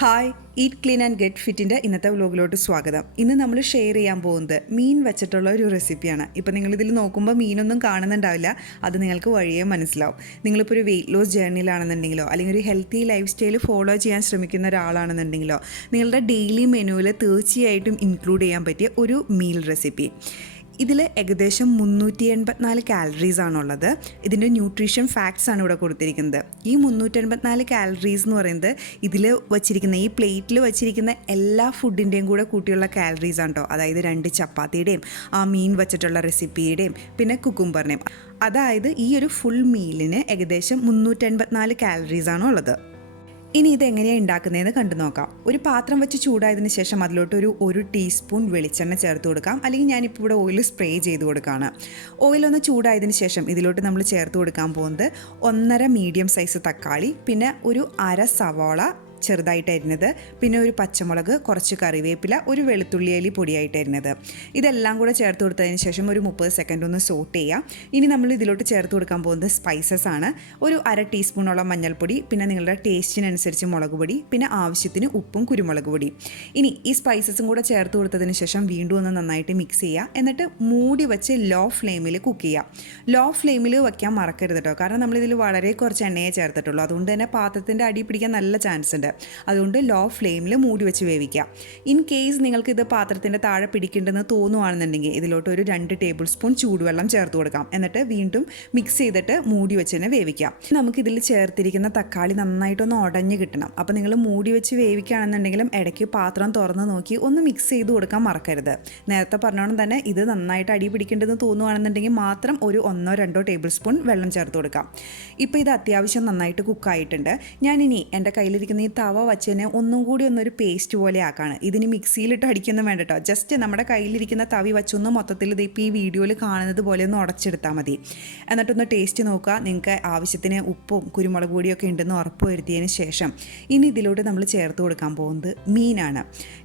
Hi, eat clean and ഗെറ്റ് ഫിറ്റിൻ്റെ ഇന്നത്തെ വ്ലോഗിലോട്ട് സ്വാഗതം. ഇന്ന് നമ്മൾ ഷെയർ ചെയ്യാൻ പോകുന്നത് മീൻ വെച്ചിട്ടുള്ള ഒരു റെസിപ്പിയാണ്. ഇപ്പോൾ നിങ്ങളിതിൽ നോക്കുമ്പോൾ മീനൊന്നും കാണുന്നുണ്ടാവില്ല, അത് നിങ്ങൾക്ക് വഴിയേ മനസ്സിലാവും. നിങ്ങളിപ്പോൾ ഒരു വെയിറ്റ് ലോസ് ജേർണിയിലാണെന്നുണ്ടെങ്കിലോ അല്ലെങ്കിൽ ഒരു ഹെൽത്തി ലൈഫ് സ്റ്റൈൽ ഫോളോ ചെയ്യാൻ ശ്രമിക്കുന്ന ഒരാളാണെന്നുണ്ടെങ്കിലോ നിങ്ങളുടെ ഡെയിലി മെനുവിൽ തീർച്ചയായിട്ടും ഇൻക്ലൂഡ് ചെയ്യാൻ പറ്റിയ ഒരു മീൽ റെസിപ്പി. ഇതിൽ ഏകദേശം 384 കാലറീസ് ആണുള്ളത്. ഇതിൻ്റെ ന്യൂട്രീഷൻ ഫാക്ട്സ് ആണ് ഇവിടെ കൊടുത്തിരിക്കുന്നത്. ഈ 384 കാലറീസ് എന്ന് പറയുന്നത് ഇതിൽ വച്ചിരിക്കുന്ന ഈ പ്ലേറ്റിൽ വച്ചിരിക്കുന്ന എല്ലാ ഫുഡിൻ്റെയും കൂടെ കൂട്ടിയുള്ള കാലറീസ് ആണ് കേട്ടോ. അതായത് 2 ചപ്പാത്തിയുടെയും ആ മീൻ വച്ചിട്ടുള്ള റെസിപ്പിയുടെയും പിന്നെ കുക്കുംബറിൻ്റെയും. അതായത് ഈ ഒരു ഫുൾ മീലിന് ഏകദേശം 384 കാലറീസ് ആണ് ഉള്ളത്. ഇനി ഇതെങ്ങനെയാണ് ഉണ്ടാക്കുന്നതെന്ന് കണ്ടു നോക്കാം. ഒരു പാത്രം വെച്ച് ചൂടായതിനു ശേഷം അതിലോട്ട് ഒരു ടീസ്പൂൺ വെളിച്ചെണ്ണ ചേർത്ത് കൊടുക്കാം. അല്ലെങ്കിൽ ഞാനിപ്പോൾ ഇവിടെ ഓയിൽ സ്പ്രേ ചെയ്ത് കൊടുക്കുകയാണ്. ഓയിലൊന്ന് ചൂടായതിനു ശേഷം ഇതിലോട്ട് നമ്മൾ ചേർത്ത് കൊടുക്കാൻ പോകുന്നത് 1.5 മീഡിയം സൈസ് തക്കാളി, പിന്നെ ഒരു അര സവാള ചെറുതായിട്ട് അരിഞ്ഞത്, പിന്നെ ഒരു പച്ചമുളക്, കുറച്ച് കറിവേപ്പില, ഒരു വെളുത്തുള്ളി അല്ലി പൊടിയായിട്ട് അരിഞ്ഞത്. ഇതെല്ലാം കൂടെ ചേർത്ത് കൊടുത്തതിന് ശേഷം ഒരു 30 സെക്കൻഡ് ഒന്ന് സോട്ട് ചെയ്യാം. ഇനി നമ്മൾ ഇതിലോട്ട് ചേർത്ത് കൊടുക്കാൻ പോകുന്നത് സ്പൈസസ് ആണ്. ഒരു അര ടീസ്പൂണോളം മഞ്ഞൾപ്പൊടി, പിന്നെ നിങ്ങളുടെ ടേസ്റ്റിനനുസരിച്ച് മുളക് പൊടി, പിന്നെ ആവശ്യത്തിന് ഉപ്പും കുരുമുളക് പൊടി. ഇനി ഈ സ്പൈസസും കൂടെ ചേർത്ത് കൊടുത്തതിന് ശേഷം വീണ്ടും ഒന്ന് നന്നായിട്ട് മിക്സ് ചെയ്യുക. എന്നിട്ട് മൂടി വെച്ച് ലോ ഫ്ലെയിമിൽ കുക്ക് ചെയ്യുക. ലോ ഫ്ലെയിമിൽ വയ്ക്കാൻ മറക്കരുത് കേട്ടോ, കാരണം നമ്മളിതിൽ വളരെ കുറച്ച് എണ്ണയെ ചേർത്തിട്ടുള്ളൂ. അതുകൊണ്ട് തന്നെ പാത്രത്തിൻ്റെ അടി പിടിക്കാൻ നല്ല ചാൻസ് ഉണ്ട്. അതുകൊണ്ട് ലോ ഫ്ലെയിമിൽ മൂടി വെച്ച് വേവിക്കുക. ഇൻ കേസ് നിങ്ങൾക്ക് ഇത് പാത്രത്തിൻ്റെ താഴെ പിടിക്കേണ്ടെന്ന് തോന്നുവാണെന്നുണ്ടെങ്കിൽ ഇതിലോട്ട് ഒരു 2 ടേബിൾ സ്പൂൺ ചൂടുവെള്ളം ചേർത്ത് കൊടുക്കാം. എന്നിട്ട് വീണ്ടും മിക്സ് ചെയ്തിട്ട് മൂടി വെച്ച് തന്നെ വേവിക്കാം. നമുക്കിതിൽ ചേർത്തിരിക്കുന്ന തക്കാളി നന്നായിട്ടൊന്ന് ഉടഞ്ഞ് കിട്ടണം. അപ്പോൾ നിങ്ങൾ മൂടി വെച്ച് വേവിക്കുകയാണെന്നുണ്ടെങ്കിലും ഇടയ്ക്ക് പാത്രം തുറന്ന് നോക്കി ഒന്ന് മിക്സ് ചെയ്ത് കൊടുക്കാൻ മറക്കരുത്. നേരത്തെ പറഞ്ഞോണം തന്നെ ഇത് നന്നായിട്ട് അടി പിടിക്കേണ്ടതെന്ന് തോന്നുവാണെന്നുണ്ടെങ്കിൽ മാത്രം ഒരു 1-2 ടേബിൾ സ്പൂൺ വെള്ളം ചേർത്ത് കൊടുക്കാം. ഇപ്പോൾ ഇത് അത്യാവശ്യം നന്നായിട്ട് കുക്കായിട്ടുണ്ട്. ഞാനിനി എൻ്റെ കയ്യിലിരിക്കുന്ന ഈ തവ വച്ച് തന്നെ ഒന്നും കൂടി ഒന്നൊരു പേസ്റ്റ് പോലെ ആക്കാണ്. ഇതിന് മിക്സിയിലിട്ട് അടിക്കൊന്നും വേണ്ട കേട്ടോ. ജസ്റ്റ് നമ്മുടെ കയ്യിലിരിക്കുന്ന തവി വച്ചൊന്ന് മൊത്തത്തിൽ ഇപ്പോൾ ഈ വീഡിയോയിൽ കാണുന്നത് പോലെ ഒന്ന് ഉടച്ചെടുത്താൽ മതി. എന്നിട്ടൊന്ന് ടേസ്റ്റ് നോക്കുക. നിങ്ങൾക്ക് ആവശ്യത്തിന് ഉപ്പും കുരുമുളക് പൊടിയൊക്കെ ഉണ്ടെന്ന് ഉറപ്പ് വരുത്തിയതിന് ശേഷം ഇനി ഇതിലോട്ട് നമ്മൾ ചേർത്ത് കൊടുക്കാൻ പോകുന്നത് മീനാണ്.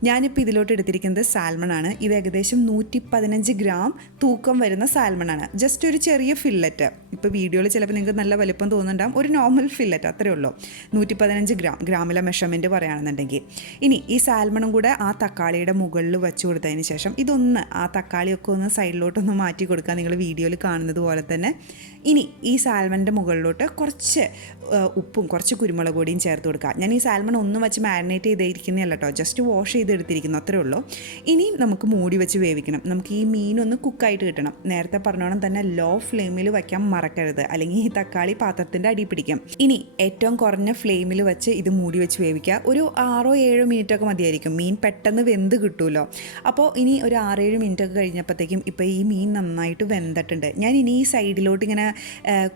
ഞാനിപ്പോൾ ഇതിലോട്ട് എടുത്തിരിക്കുന്നത് സാൽമൺ ആണ്. ഇത് ഏകദേശം 115 ഗ്രാം തൂക്കം വരുന്ന സാൽമൺ ആണ്. ജസ്റ്റ് ഒരു ചെറിയ ഫില്ലറ്റ്. ഇപ്പോൾ വീഡിയോയിൽ ചിലപ്പോൾ നിങ്ങൾക്ക് നല്ല വലിപ്പം തോന്നുന്നുണ്ടാകും. ഒരു നോർമൽ ഫില്ലറ്റ് അത്രയേ ഉള്ളൂ. 115 ഗ്രാമിലെ മെഷർമെൻറ്റ് പറയുകയാണെന്നുണ്ടെങ്കിൽ. ഇനി ഈ സാൽമണും കൂടെ ആ തക്കാളിയുടെ മുകളിൽ വെച്ച് കൊടുത്തതിന് ശേഷം ഇതൊന്ന് ആ തക്കാളിയൊക്കെ ഒന്ന് സൈഡിലോട്ടൊന്ന് മാറ്റി കൊടുക്കുക, നിങ്ങൾ വീഡിയോയിൽ കാണുന്നത് പോലെ തന്നെ. ഇനി ഈ സാൽമണിൻ്റെ മുകളിലോട്ട് കുറച്ച് ഉപ്പും കുറച്ച് കുരുമുളക് പൊടിയും ചേർത്ത് കൊടുക്കുക. ഞാൻ ഈ സാൽമൺ ഒന്നും വെച്ച് മാരിനേറ്റ് ചെയ്തിരിക്കുന്നതല്ല കേട്ടോ, ജസ്റ്റ് വാഷ് ചെയ്തെടുത്തിരിക്കുന്നു, അത്രേ ഉള്ളൂ. ഇനി നമുക്ക് മൂടി വെച്ച് വേവിക്കണം. നമുക്ക് ഈ മീനൊന്ന് കുക്കായിട്ട് കിട്ടണം. നേരത്തെ പറഞ്ഞോണം തന്നെ ലോ ഫ്ലെയിമിൽ വയ്ക്കാൻ മറക്കരുത്, അല്ലെങ്കിൽ ഈ തക്കാളി പാത്രത്തിൻ്റെ അടി പിടിക്കും. ഇനി ഏറ്റവും കുറഞ്ഞ ഫ്ലെയിമിൽ വെച്ച് ഇത് മൂടി വെച്ച് വേവിക്കുക. ഒരു 6-7 മിനിറ്റൊക്കെ മതിയായിരിക്കും. മീൻ പെട്ടെന്ന് വെന്ത് കിട്ടുമല്ലോ. അപ്പോൾ ഇനി ഒരു 6-7 മിനിറ്റൊക്കെ കഴിഞ്ഞപ്പോഴത്തേക്കും ഇപ്പോൾ ഈ മീൻ നന്നായിട്ട് വെന്തിട്ടുണ്ട്. ഞാൻ ഇനി ഈ സൈഡിലോട്ട് ഇങ്ങനെ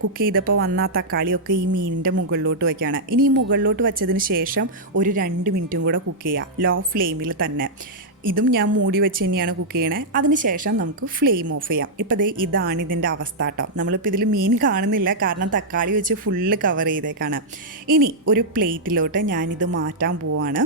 കുക്ക് ചെയ്തപ്പോൾ വന്ന ആ തക്കാളിയൊക്കെ ഈ മീനിൻ്റെ മുകളിലോട്ട് വയ്ക്കുകയാണ്. ഇനി ഈ മുകളിലോട്ട് വെച്ചതിന് ശേഷം ഒരു 2 മിനിറ്റും കൂടെ കുക്ക് ചെയ്യുക, ലോ ഫ്ലെയിമിൽ തന്നെ. ഇതും ഞാൻ മൂടി വെച്ച് തന്നെയാണ് കുക്ക് ചെയ്യണേ. അതിനുശേഷം നമുക്ക് ഫ്ലെയിം ഓഫ് ചെയ്യാം. ഇപ്പോൾ ഇതാണ് ഇതിൻ്റെ അവസ്ഥ കേട്ടോ. നമ്മളിപ്പോൾ ഇതിൽ മീൻ കാണുന്നില്ല, കാരണം തക്കാളി വെച്ച് ഫുള്ള് കവർ ചെയ്തേക്കാണ്. ഇനി ഒരു പ്ലേറ്റിലോട്ട് ഞാനിത് മാറ്റാൻ പോവാണ്.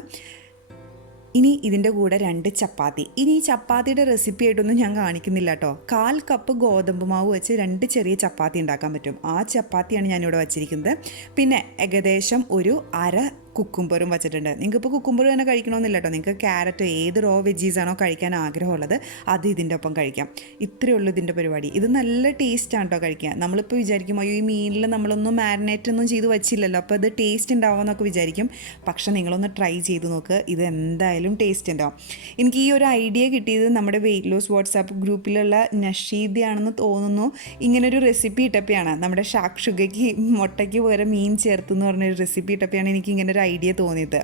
ഇനി ഇതിൻ്റെ കൂടെ 2 ചപ്പാത്തി. ഇനി ഈ ചപ്പാത്തിയുടെ റെസിപ്പി ആയിട്ടൊന്നും ഞാൻ കാണിക്കുന്നില്ല കേട്ടോ. 1/4 കപ്പ് ഗോതമ്പ് മാവ് വെച്ച് 2 ചെറിയ ചപ്പാത്തി ഉണ്ടാക്കാൻ പറ്റും. ആ ചപ്പാത്തിയാണ് ഞാനിവിടെ വച്ചിരിക്കുന്നത്. പിന്നെ ഏകദേശം ഒരു അര കുക്കുംബറും വെച്ചിട്ടുണ്ട്. നിങ്ങൾക്കിപ്പോൾ കുക്കുംബർ തന്നെ കഴിക്കണമെന്നില്ല കേട്ടോ. നിങ്ങൾക്ക് ക്യാരറ്റ് ഏത് റോ വെജീസാണോ കഴിക്കാൻ ആഗ്രഹമുള്ളത് അത് ഇതിൻ്റെ ഒപ്പം കഴിക്കാം. ഇത്രയേ ഉള്ളൂ ഇതിൻ്റെ പരിപാടി. ഇത് നല്ല ടേസ്റ്റാണ് കേട്ടോ കഴിക്കാൻ. നമ്മളിപ്പോൾ വിചാരിക്കും അയ്യോ ഈ മീനിൽ നമ്മളൊന്നും മാരിനേറ്റ് ഒന്നും ചെയ്ത് വെച്ചില്ലല്ലോ, അപ്പോൾ ഇത് ടേസ്റ്റ് ഉണ്ടാവുമെന്നൊക്കെ വിചാരിക്കും. പക്ഷേ നിങ്ങളൊന്ന് ട്രൈ ചെയ്ത് നോക്ക്, ഇത് എന്തായാലും ടേസ്റ്റ് ഉണ്ടാവും. എനിക്ക് ഈ ഒരു ഐഡിയ കിട്ടിയത് നമ്മുടെ വെയിറ്റ് ലോസ് വാട്സാപ്പ് ഗ്രൂപ്പിലുള്ള നഷീദയാണെന്ന് തോന്നുന്നു. ഇങ്ങനൊരു റെസിപ്പി ഇട്ടപ്പോഴാണ്, നമ്മുടെ ഷാക്ഷുഗയ്ക്ക് മുട്ടയ്ക്ക് പകരം മീൻ ചേർത്തെന്ന് പറഞ്ഞൊരു റെസിപ്പി ഇട്ടപ്പോഴാണ് എനിക്ക് ഇങ്ങനെ ഒരു ഐഡിയ തോന്നിയത്.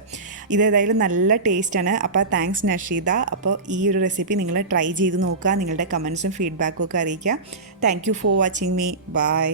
ഇതേതായാലും നല്ല ടേസ്റ്റാണ്. അപ്പോൾ താങ്ക്സ് നഷീദ. അപ്പോൾ ഈ ഒരു റെസിപ്പി നിങ്ങൾ ട്രൈ ചെയ്ത് നോക്കുക. നിങ്ങളുടെ കമൻസും ഫീഡ്ബാക്കും ഒക്കെ അറിയിക്കുക. Thank you for watching me. By.